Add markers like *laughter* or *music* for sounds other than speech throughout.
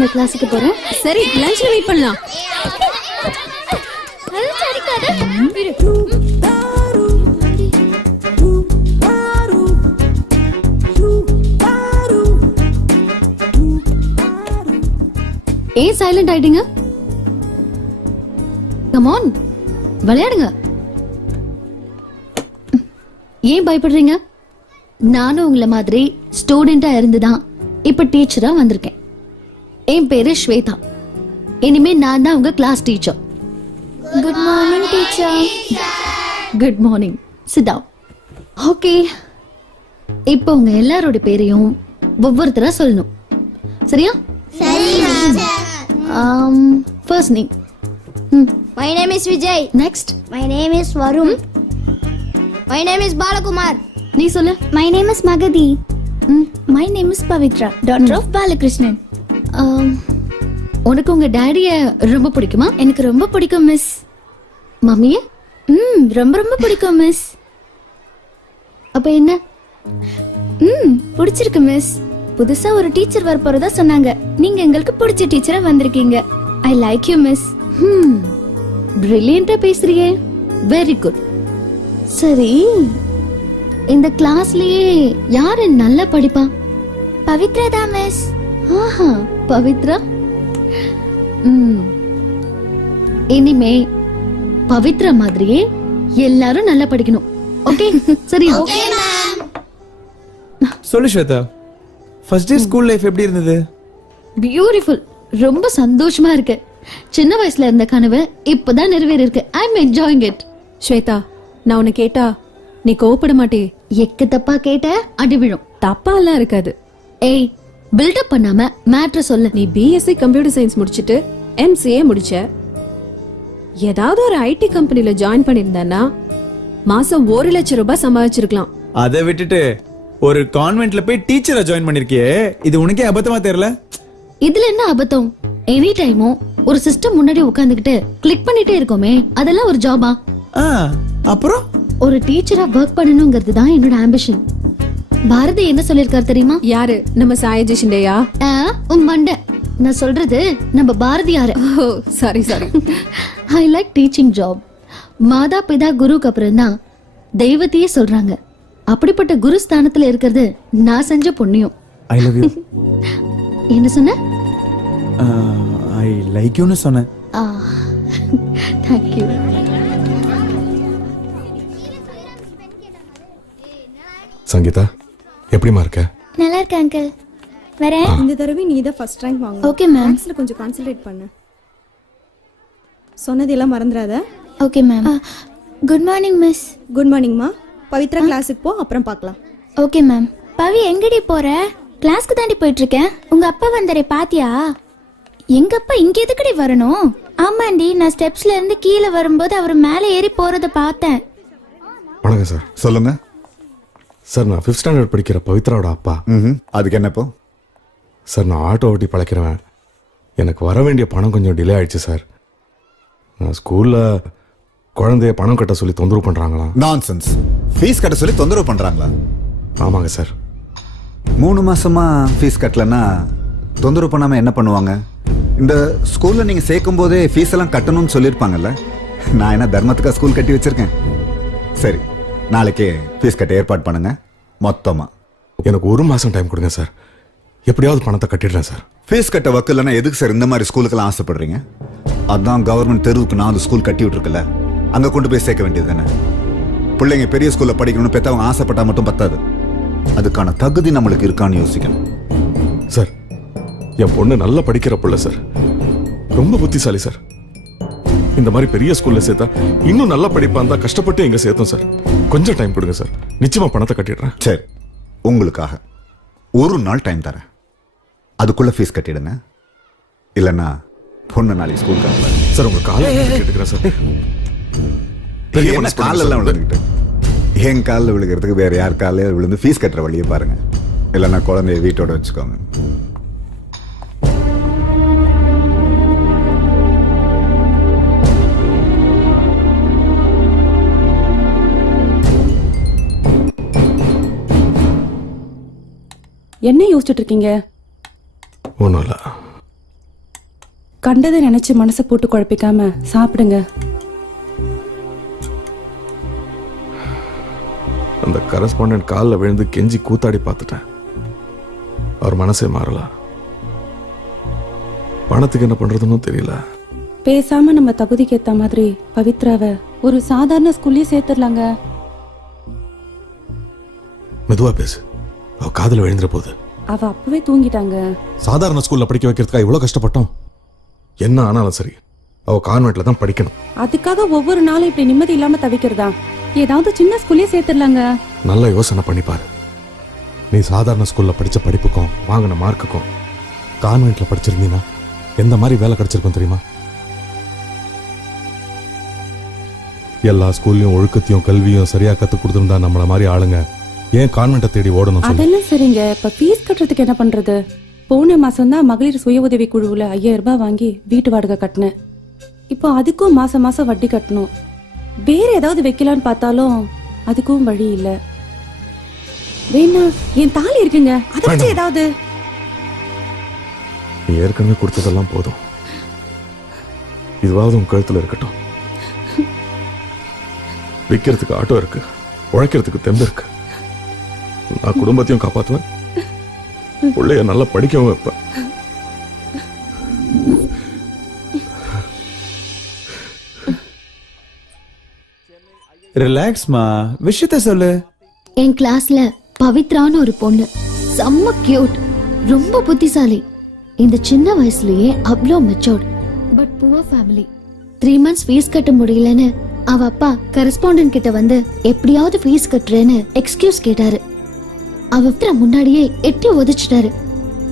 நான் கிளாஸுக்கு போறேன். சரி லஞ்ச்ல வெயிட் பண்ணலாம். ஏன் சைலண்ட் ஆயிட்டீங்க? கமான் விளையாடுங்க. ஏன் பயப்படுறீங்க? நானும் உங்களை மாதிரி ஸ்டூடெண்டா இருந்துதான். இப்ப டீச்சரா வந்திருக்கேன். என் பேரு ஸ்வேதா இனிமே நான் தான் உங்க class teacher good morning teacher good morning sit okay இப்போ உங்க எல்லாரோட பேரையும் ஒவ்வொருத்தரா சொல்லணும் சரியா Um, first name hmm My name is Vijay. Next My name is Varun. My name is Balakumar. நீ சொல்லு My name is Magadi. ம் My name is Pavitra, daughter of Balakrishnan. உனக்கு உங்க டாடிய ரொம்ப பிடிக்குமா? எனக்கு ரொம்ப பிடிக்கும் மிஸ் மம்மிய? ம் ரொம்ப ரொம்ப பிடிக்கும் மிஸ் அப்ப என்ன? ம் பிடிச்சிருக்கு மிஸ் புதுசா ஒரு டீச்சர் வர போறதா சொன்னாங்க. நீங்க எங்களுக்கு பிடிச்ச டீச்சரா வந்திருக்கீங்க. ஐ லைக் யூ மிஸ் ம் பிரில்லியண்டா பேசுறியே. வெரி குட் சரி இந்த கிளாஸ்லயே யாரு நல்லா படிப்பா? பவித்ரா தான் மிஸ் ஆஹா. பவித்ரா? இனிமே பவித்ரா மாதிரியே எல்லாரும் நல்லா படிக்கணும். ஓகே? சரியா? சொல்லு Shweta first day school life எப்படி இருந்தது? பியூட்டிஃபுல் ரொம்ப சந்தோஷமா இருக்கு. சின்ன வயசுல இருந்த கனவு இப்பதான் நிறைவேறி இருக்கு I am enjoying it Shweta நான் உன்னை கேட்டா நீ கோவப்பட மாட்டே. எக்கு தப்பா கேட்ட அடி விழும். தப்பா எல்லாம் இருக்காது. ஏய் பில்டப் பண்ணாம மேட்ரு சொல்லு. நீ பிஎஸ்சி கம்ப்யூட்டர் சயின்ஸ் முடிச்சிட்டு எம்சிஏ முடிச்ச. ஏதாவது ஒரு ஐடி கம்பெனில ஜாயின் பண்ணிருந்தேன்னா மாசம் ஒரு லட்சம் ரூபாய் சம்பாதிச்சிருக்கலாம். அதை விட்டுட்டு ஒரு கான்வென்ட்ல போய் டீச்சரா ஜாயின் பண்ணிருக்கியே இது உனக்கே அபத்தமா தெரியல? இதுல என்ன அபத்தம்? எனி டைமும் ஒரு சிஸ்டம் முன்னாடி உட்காந்துக்கிட்டு கிளிக் பண்ணிட்டே இருக்கோமே அதெல்லாம் ஒரு ஜாபா ஆ? அப்புறம்? ஒரு டீச்சரா ஒர்க் பண்ணணுங்கிறது தான் என்னோட ஆம்பிஷன் பாரதி என்ன சொல்லிருக்காரு தெரியுமா? யாரு? நம்ம சாய ஜெஷிண்டையா ஆ, உன் மண்டை. நான் சொல்றது நம்ம பாரதியார. ஓ sorry sorry I like teaching job மாதா பிதா குருக்கு அப்புறம் தான் தெய்வத்தையே சொல்றாங்க. அப்படிப்பட்ட குரு ஸ்தானத்துல இருக்கிறது நான் செஞ்ச புண்ணியம். ஐ லவ் யூ என்ன சொன்ன? ஐ லைக் யூன்னு சொன்னேன். Ah thank you Sangeetha? எப்படிமா இருக்க? நல்லா இருக்கு அங்கிள் வரேன் இந்த தடவை நீ தான் ஃபர்ஸ்ட் ரேங்க் வாங்க ஓகே மேம் மேக்ஸ்ல கொஞ்சம் கான்சென்ட்ரேட் பண்ணு. சொன்னதெல்லாம் மறந்துடாத. Okay ma'am good morning miss good மார்னிங்மா Pavithra கிளாஸுக்கு போ அப்புறம் பார்க்கலாம். ஓகே மேம் பவி எங்கடி போற? கிளாஸ்க்கு தாண்டி போயிட்டு இருக்கேன் உங்க அப்பா வந்தாரே பாத்தியா? எங்க அப்பா இங்க எதுக்குடி வரணும்? ஆமாண்டி நான் ஸ்டெப்ஸ்ல இருந்து கீழே வரும்போது அவர் மேலே ஏறி போறத பார்த்தேன். வணக்கம் சார் சொல்லுங்க. சார் நான் ஃபிஃப்த் ஸ்டாண்டர்ட் படிக்கிற பவித்ராவோட அப்பா. ம்ஹும். அதுக்கு என்னப்போ சார் நான் ஆட்டோ ஓட்டி பழக்கிறவன். எனக்கு வர வேண்டிய பணம் கொஞ்சம் டிலே ஆயிடுச்சு சார். நான் ஸ்கூலில் குழந்தைய பணம் கட்ட சொல்லி தொந்தரவு பண்ணுறாங்களாம் நான்சென்ஸ் ஃபீஸ் கட்ட சொல்லி தொந்தரவு பண்றாங்களா? ஆமாங்க சார். மூணு மாசமா ஃபீஸ் கட்டலன்னா தொந்தரவு பண்ணாம என்ன பண்ணுவாங்க? இந்த ஸ்கூல்ல நீங்க சேர்க்கும் போதே ஃபீஸ் எல்லாம் கட்டணும்னு சொல்லியிருப்பாங்கல்ல? நான் என்ன தர்மத்துக்கா ஸ்கூல் கட்டி வச்சிருக்கேன்? சரி. நாளைக்கே ஃபீஸ் கட்ட ஏற்பாடு பண்ணுங்க. மொத்தமா. எனக்கு ஒரு மாதம் டைம் கொடுங்க சார் எப்படியாவது பணத்தை கட்டிடுறேன் சார் ஃபீஸ் கட்ட இல்லைன்னா எதுக்கு சார் இந்த மாதிரி ஸ்கூலுக்கெல்லாம் ஆசைப்படுறீங்க? அதான் கவர்மெண்ட் தெருவுக்கு நாலு ஸ்கூல் கட்டி விட்டுருக்குல்ல. அங்க கொண்டு போய் சேர்க்க வேண்டியது தானே? பிள்ளைங்க பெரிய ஸ்கூல்ல படிக்கணும்னு பெத்தவங்க ஆசைப்பட்டா மட்டும் பத்தாது. அதுக்கான தகுதி நம்மளுக்கு இருக்கான்னு யோசிக்கணும். சார் என் பொண்ணு நல்லா படிக்கிற பிள்ளை சார் ரொம்ப புத்திசாலி சார் இந்த மாதிரி பெரிய ஸ்கூல்ல சேர்த்தா இன்னும் நல்லா படிப்பான் தான் கஷ்டப்பட்டு எங்க சேர்த்தோம் சார் கொஞ்சம் டைம் கொடுங்க சார் நிச்சயமா பணத்தை கட்டிடுறேன். சரி உங்களுக்காக ஒரு நாள் டைம் தரேன். அதுக்குள்ள ஃபீஸ் கட்டிடுங்க. இல்லைன்னா பொண்ணு நாளைக்கு ஸ்கூல் அனுப்பல சார் உங்க காலை கேட்டுக்கிறேன் சார் பெரிய என்ன மனசு பண்ணுங்க காலில் எல்லாம் சார். விழுந்துக்கிட்டு என் காலில் விழுகிறதுக்கு வேற யார் காலையில் விழுந்து ஃபீஸ் கட்டுற வழியை பாருங்க. இல்லைன்னா குழந்தைய வீட்டோட வச்சுக்கோங்க. என்ன யோசிச்சுட்டு இருக்கீங்க? ஒன்றும் இல்லை கண்டதை நினைச்சு மனசை போட்டு குழப்பிக்காம சாப்பிடுங்க. அந்த கரஸ்பாண்டன்ட் காலில் விழுந்து கெஞ்சி கூத்தாடி பார்த்துட்டேன். அவர் மனசே மாறல. பணத்துக்கு என்ன பண்றதுன்னு தெரியல. பேசாம நம்ம தகுதிக்கு ஏத்த மாதிரி பவித்ராவை ஒரு சாதாரண ஸ்கூல்லயே சேர்த்துடலாங்க. மெதுவா பேசு. அவ காதுல விழுந்துற போகுது அவ அப்பவே தூங்கிட்டாங்க. சாதாரண ஸ்கூல்ல படிக்க வைக்கிறதுக்காக இவ்வளவு கஷ்டப்பட்டோம். என்ன ஆனாலும் சரி அவ கான்வென்ட்ல தான் படிக்கணும். அதுக்காக ஒவ்வொரு நாளும் இப்படி நிம்மதி இல்லாம தவிக்கிறதா? ஏதாவது சின்ன ஸ்கூல்லயே சேர்த்துடலாங்க. நல்ல யோசனை பண்ணி பாரு. நீ சாதாரண ஸ்கூல்ல படிச்ச படிப்புக்கும் வாங்கின மார்க்குக்கும் கான்வென்ட்ல படிச்சிருந்தீங்கன்னா எந்த மாதிரி வேலை கிடைச்சிருக்கும் தெரியுமா? எல்லா ஸ்கூல்லையும் ஒழுக்கத்தையும் கல்வியும் சரியா கத்து கொடுத்துருந்தா நம்மள மாதிரி ஆளுங்க ஏன் கான்வென்ட்டை தேடி ஓடணும் அதெல்லாம் சரிங்க. இப்ப ஃபீஸ் கட்டுறதுக்கு என்ன பண்றது? போன மாசம் தான் மகளிர் சுய உதவி குழுவுல ஐயாயிரம் ரூபாய் வாங்கி வீட்டு வாடகை கட்டினேன். இப்போ அதுக்கும் மாசம் மாசம் வட்டி கட்டணும். வேற ஏதாவது வைக்கலாம்னு பார்த்தாலும் அதுக்கும் வழி இல்ல. வேணா என் தாலி இருக்குங்க. அதை வச்சு. ஏதாவது. நீ ஏற்கனவே கொடுத்ததெல்லாம் போதும். இதுவாவது உன் கழுத்துல இருக்கட்டும். *laughs* விற்கிறதுக்கு ஆட்டோ இருக்கு. உழைக்கிறதுக்கு தெம்பு இருக்கு. நான் குடும்பத்தையும் காப்பாத்துவேன். பிள்ளைய நல்லா படிக்கவும் வைப்பேன். ரிலாக்ஸ்மா விஷயத்த சொல்லு. என் கிளாஸ்ல பவித்ரான்னு ஒரு பொண்ணு. செம்ம கியூட் ரொம்ப புத்திசாலி. இந்த சின்ன வயசுலயே அவ்வளோ matured but poor family three months fees கட்ட முடியலன்னு அவ அப்பா கரஸ்பாண்டன்ட் கிட்ட வந்து எப்படியாவது ஃபீஸ் கட்டுறேன்னு எக்ஸ்கியூஸ் கேட்டாரு. அவ பவித்ரா முன்னாடியே எட்டி உதைச்சிட்டாரு.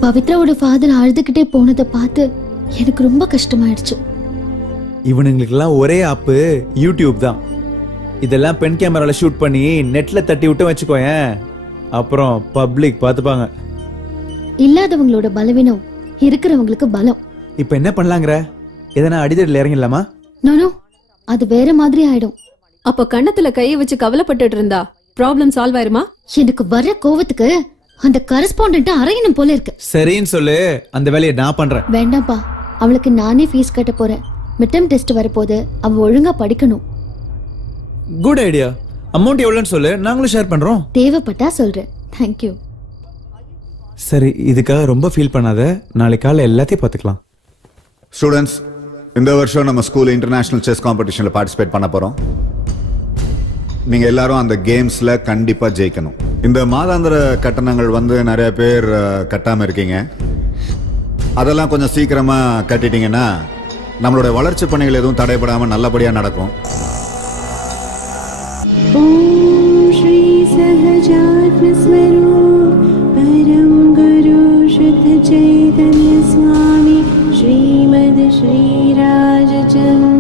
பவித்ராவோட ஃபாதர் அழுதுகிட்டே போனதை பார்த்து எனக்கு ரொம்ப கஷ்டமாயிடுச்சு. இவனுங்களுக்கெல்லாம் ஒரே ஆப்பு யூடியூப் தான். இதெல்லாம் பென் கேமரால ஷூட் பண்ணி நெட்ல தட்டி விட்டு வச்சுக்கோயேன். அப்புறம் பப்ளிக் பார்த்துப்பாங்க. இல்லாதவங்களோட பலவீனம் இருக்கிறவங்களுக்கு பலம். இப்போ என்ன பண்ணலாங்கிற? எதனா அடிதடியில் இறங்கிடலாமா? நானோ அது வேற மாதிரி ஆயிடும். அப்ப கண்ணத்துல கைய வச்சு கவலைப்பட்டுட்டு இருந்தா? ப்ராப்ளம் சால்வ் ஆயிருமா? எனக்கு வர கோவத்துக்கு அந்த கரஸ்பாண்டன்ட் அறையணும் போல இருக்கு. சரின்னு சொல்லு. அந்த வேலையை நான் பண்றேன். வேண்டாம்ப்பா. அவளுக்கு நானே ஃபீஸ் கட்ட போறேன். மிட்டம் டெஸ்ட் வரப்போது அவ ஒழுங்கா படிக்கணும். குட் ஐடியா அமௌண்ட் எவ்வளோன்னு சொல்லு. நாங்களும் ஷேர் பண்றோம். தேவைப்பட்டா சொல்றேன். தேங்க்யூ சரி இதுக்காக ரொம்ப ஃபீல் பண்ணாத. நாளைக்கு காலை எல்லாத்தையும் பார்த்துக்கலாம். ஸ்டூடெண்ட்ஸ் இந்த வருஷம் நம்ம ஸ்கூல் இன்டர்நேஷனல் செஸ் காம்படிஷனில் பார்ட்டிசிபேட் பண்ண போகிறோம் நீங்கள் எல்லாரும் அந்த கேம்ஸில் கண்டிப்பாக ஜெயிக்கணும் இந்த மாதாந்திர கட்டணங்கள் வந்து நிறைய பேர் அஹ், கட்டாம இருக்கீங்க அதெல்லாம் கொஞ்சம் சீக்கிரமாக கட்டிட்டீங்கன்னா நம்மளோட வளர்ச்சி பணிகள் எதுவும் தடைபடாமல் நல்லபடியாக நடக்கும் श्री सहजात्मस्वरूप परं गुरु शुद्ध चैतन्य स्वामी श्रीमद् श्रीराजचन्द्रदेवने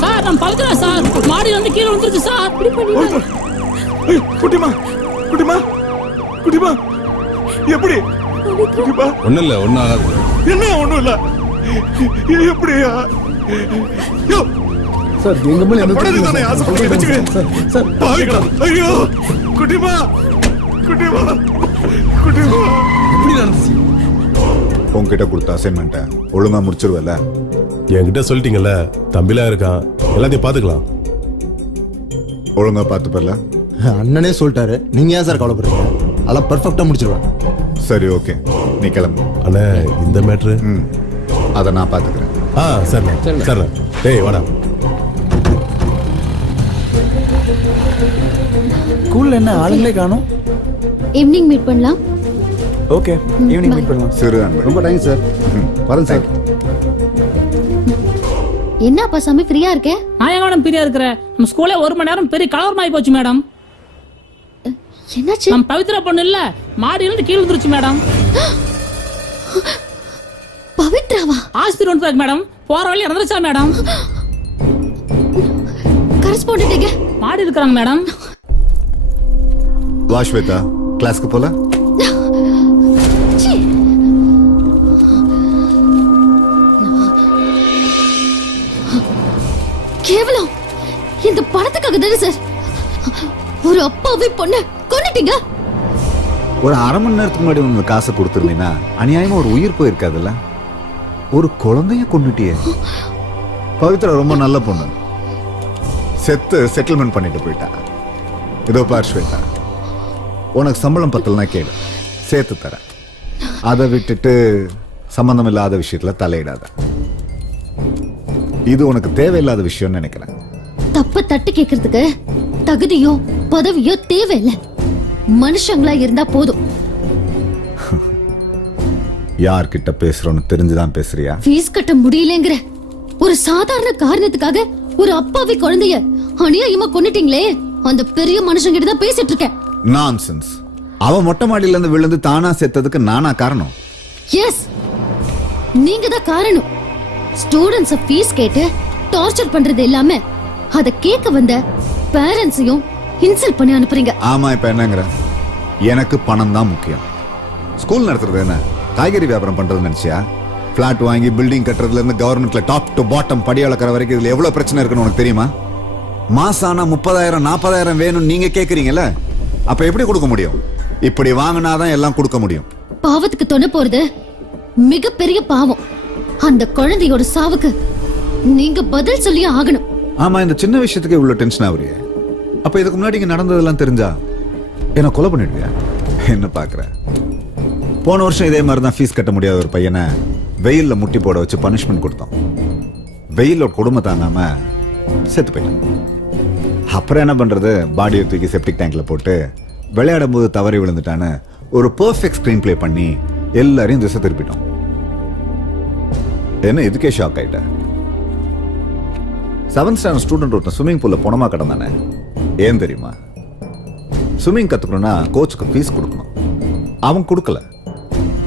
சார் நான் படுக்கிறேன் சார். மாடியில இருந்து கீழே வந்துருச்சு சார். குட்டிமா குட்டிமா குட்டிமா. எப்படி? குட்டிமா. ஒன்றும் இல்லை ஒன்றும் ஆகாது. என்ன ஒண்ணும் இல்ல. எப்படியா? யோ. சார் எங்க மேல. ஐயோ. குட்டிமா குட்டிமா குட்டிமா. எப்படி நடந்துச்சு? உங்ககிட்ட கொடுத்த அசைன்மெண்ட்டை ஒழுங்காக முடிச்சிருவல்ல? என்கிட்ட சொல்லிட்டீங்கல்ல தம்பிலாம் இருக்கான் எல்லாத்தையும் பாத்துக்கலாம் ஒழுங்கா பார்த்து பரல அண்ணனே சொல்லிட்டாரு நீங்க ஏன் சார் கவலைப்படுறீங்க? அதெல்லாம் பெர்ஃபெக்டா முடிச்சிருவேன். சரி ஓகே. நீ கிளம்பு. அண்ணே இந்த மேட்ரு ம். அதை நான் பார்த்துக்கிறேன். ஆ சரிண்ணே. சரிண்ணே. டேய் வாடா. ஸ்கூல்ல என்ன ஆளுங்களே காணும்? ஈவினிங் மீட் பண்ணலாம். ஓகே ஈவினிங் மீட் பண்ணலாம் அன்பு ரொம்ப தேங்க்ஸ் சார் வரேன் சார் என்ன அப்பா சாமி ஃப்ரீயா இருக்கே? நான் எங்க மேடம் பிரியா இருக்கிறேன்? நம்ம ஸ்கூல்ல ஒரு மணி நேரம் பெரிய கலவரமாயி போச்சு மேடம் என்னாச்சு? நம்ம பவித்ரா பொண்ணு இல்ல மாடியில இருந்து கீழே வந்துருச்சு மேடம் பவித்ராவா? ஆஸ்பத்திரி வந்துருக்கு மேடம் போற வழி இறந்துருச்சா மேடம் கரஸ்பாண்டன்ட் மாடி இருக்கிறாங்க மேடம் வா ஸ்வேதா கிளாஸ்க்கு போல? கேவலம். இந்த பணத்துக்காக தானே சார் ஒரு அப்பாவை பொண்ண கொண்டுட்டீங்க ஒரு அரை மணி நேரத்துக்கு முன்னாடி உங்களுக்கு காசை கொடுத்துருந்தீங்கன்னா அநியாயமா ஒரு உயிர் போயிருக்காதுல்ல? ஒரு குழந்தைய கொண்டுட்டியே பவித்ரா ரொம்ப நல்ல பொண்ணு. செத்து செட்டில்மெண்ட் பண்ணிட்டு போயிட்டா. இதோ பார் ஸ்வேதா. உனக்கு சம்பளம் பத்தலனா கேளு. சேர்த்து தரேன். அதை விட்டுட்டு சம்பந்தம் இல்லாத விஷயத்துல தலையிடாத. இது உனக்கு தேவையில்லாத விஷயம்னு நினைக்கிறேன். தப்ப தட்டு கேக்குறதுக்கு தகுதியோ பதவியோ தேவையில்ல. மனுஷங்களா இருந்தா போதும். *laughs* யார்கிட்ட பேசுறோன்னு தெரிஞ்சுதான் பேசுறியா? ஃபீஸ் கட்ட முடியலங்கிற ஒரு சாதாரண காரணத்துக்காக ஒரு அப்பாவி குழந்தைய அநியாயமா கொன்னுட்டீங்களே அந்த பெரிய மனுஷங்கிட்ட தான் பேசிட்டு இருக்கேன். நான்சென்ஸ் அவ மொட்டை மாடியில இருந்து விழுந்து தானா செத்ததுக்கு நானா காரணம்? எஸ் நீங்க தான் காரணம். ஸ்டூடெண்ட்ஸ் ஃபீஸ் கேட்டு டார்ச்சர் பண்றது இல்லாம அத கேட்க வந்த பேரண்ட்ஸையும் இன்சல்ட் பண்ணி அனுப்புறீங்க. ஆமா இப்ப என்னங்கிற? எனக்கு பணம் தான் முக்கியம். ஸ்கூல் நடத்துறது என்ன? காய்கறி வியாபாரம் பண்றது நினைச்சியா? பிளாட் வாங்கி பில்டிங் கட்டுறதுல இருந்து கவர்மெண்ட்ல டாப் டு பாட்டம் படி அளக்கிற வரைக்கும் இதுல எவ்வளவு பிரச்சனை இருக்குன்னு உனக்கு தெரியுமா? மாசம் ஆனா முப்பதாயிரம் நாற்பதாயிரம் வேணும்னு நீங்க கேக்குறீங்கல்ல? அப்ப எப்படி கொடுக்க முடியும்? இப்படி வாங்கினாதான் எல்லாம் கொடுக்க முடியும். பாவத்துக்கு தொண போறது மிகப்பெரிய பாவம். அந்த குழந்தையோட சாவுக்கு நீங்க பதில் சொல்லியே ஆகணும். ஆமா இந்த சின்ன விஷயத்துக்கு இவ்வளவு டென்ஷன் ஆகுறியே. அப்ப இதுக்கு முன்னாடி இங்க நடந்ததெல்லாம் தெரிஞ்சா என்ன கொலை பண்ணிடுவியா? என்ன பாக்குற? போன வருஷம் இதே மாதிரி தான் ஃபீஸ் கட்ட முடியாத ஒரு பையனை வெயில்ல முட்டி போட வச்சு பனிஷ்மெண்ட் கொடுத்தோம் வெயிலோட கொடுமை தாங்காம செத்து போயிட்டான். அப்புறம் என்ன பண்றது? பாடியை தூக்கி செப்டிக் டேங்க்ல போட்டு விளையாடும் போது தவறி விழுந்துட்டான்னு ஒரு பர்ஃபெக்ட் ஸ்கிரீன் ப்ளே பண்ணி எல்லாரையும் திசை திருப்பிட்டோம். என்ன இதுக்கே ஷாக் ஆகிட்டேன் செவன்த் ஸ்டாண்டர்ட் ஸ்டூடெண்ட் ஒருத்தன் ஸ்விம்மிங் பூலில் பணமாக கிடந்தானே? ஏன் தெரியுமா? ஸ்விம்மிங் கத்துக்கணும்னா கோச்சுக்கு ஃபீஸ் கொடுக்கணும். அவன் கொடுக்கல.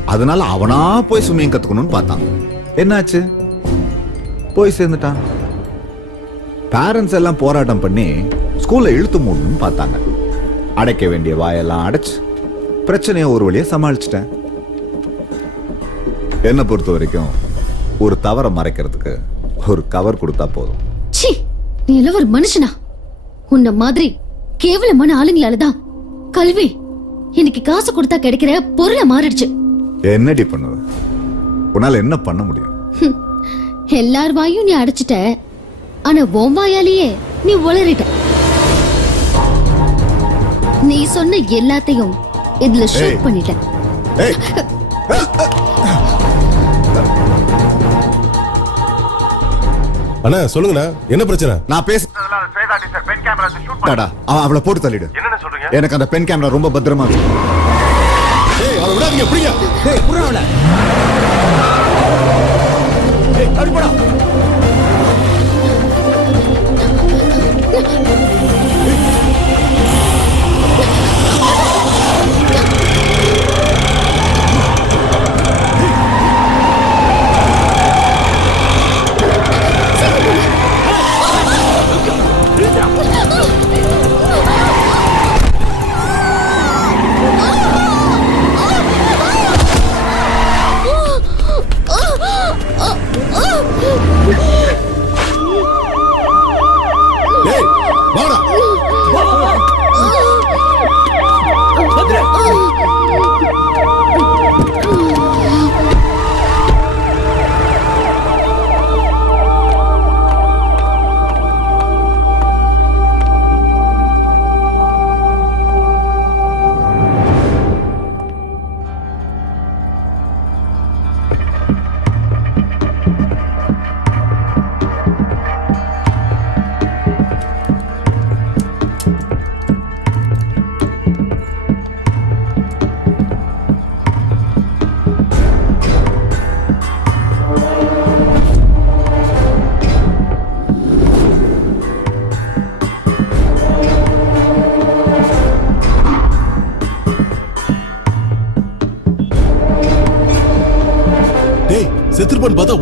அதனால அவனா போய் ஸ்விம்மிங் கத்துக்கணும்னு பார்த்தான். என்னாச்சு? போய் சேர்ந்துட்டான். பேரண்ட்ஸ் எல்லாம் போராட்டம் பண்ணி ஸ்கூலில் இழுத்து மூடணும்னு பார்த்தாங்க. அடைக்க வேண்டிய வாயெல்லாம் அடைச்சு பிரச்சனையை ஒரு வழியை சமாளிச்சிட்டேன். என்னை பொறுத்த வரைக்கும் ஒரு தவறை மறைக்கிறதுக்கு ஒரு கவர் கொடுத்தா போதும். ச்சீ நீ எல்லாம் ஒரு மனுஷனா? உன்ன மாதிரி கேவலமான ஆளுங்களால தான் கல்வி இன்னைக்கு காசு கொடுத்தா கிடைக்கிற பொருளை மாறிடுச்சு. என்னடி பண்ணுவ உன்னால என்ன பண்ண முடியும். எல்லார் வாயும் நீ அடைச்சிட்ட. ஆனா உன் வாயாலேயே நீ உளறிட்ட. நீ சொன்ன எல்லாத்தையும் இதுல ஷூட். பண்ணிட்ட. *laughs* அண்ணா சொல்லுங்கண்ணா. என்ன பிரச்சனை? நான் பேச அவன் அவளை போட்டு தள்ளிடு. எனக்கு அந்த பென் கேமரா ரொம்ப பத்திரமா இருக்கு. ஏய் அவளை. விடாதீங்க எப்படிங்க ஆ!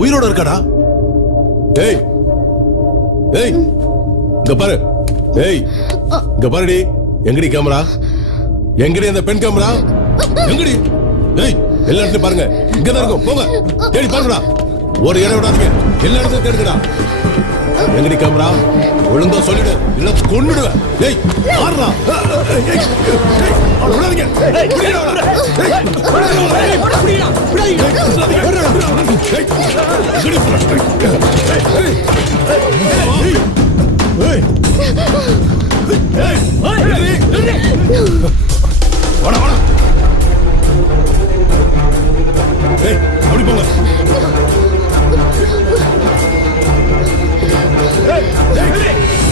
உயிரோட இருக்காடா? ஏய் ஏய் இங்க பாரு. ஏய் இங்க பாருடி. எங்கடி கேமரா எங்கடி அந்த பெண் கேமரா எங்கடி? ஏய் எல்லா இடத்துலயும் பாருங்க. இங்க தான் இருக்கும். போங்க. தேடி பாருங்கடா. ஒரு இடம் விடாதீங்க. எல்லா இடத்துலயும் தேடுங்கடா. எங்கடி கேமரா ஒழுங்கா சொல்லிடு இல்ல கொன்னுடுவேன் ஏய் மாறுடா ஏய், ஏய், ஏய், வாடா, வாடா. ஏய், அப்படி போங்க Hey! Hey!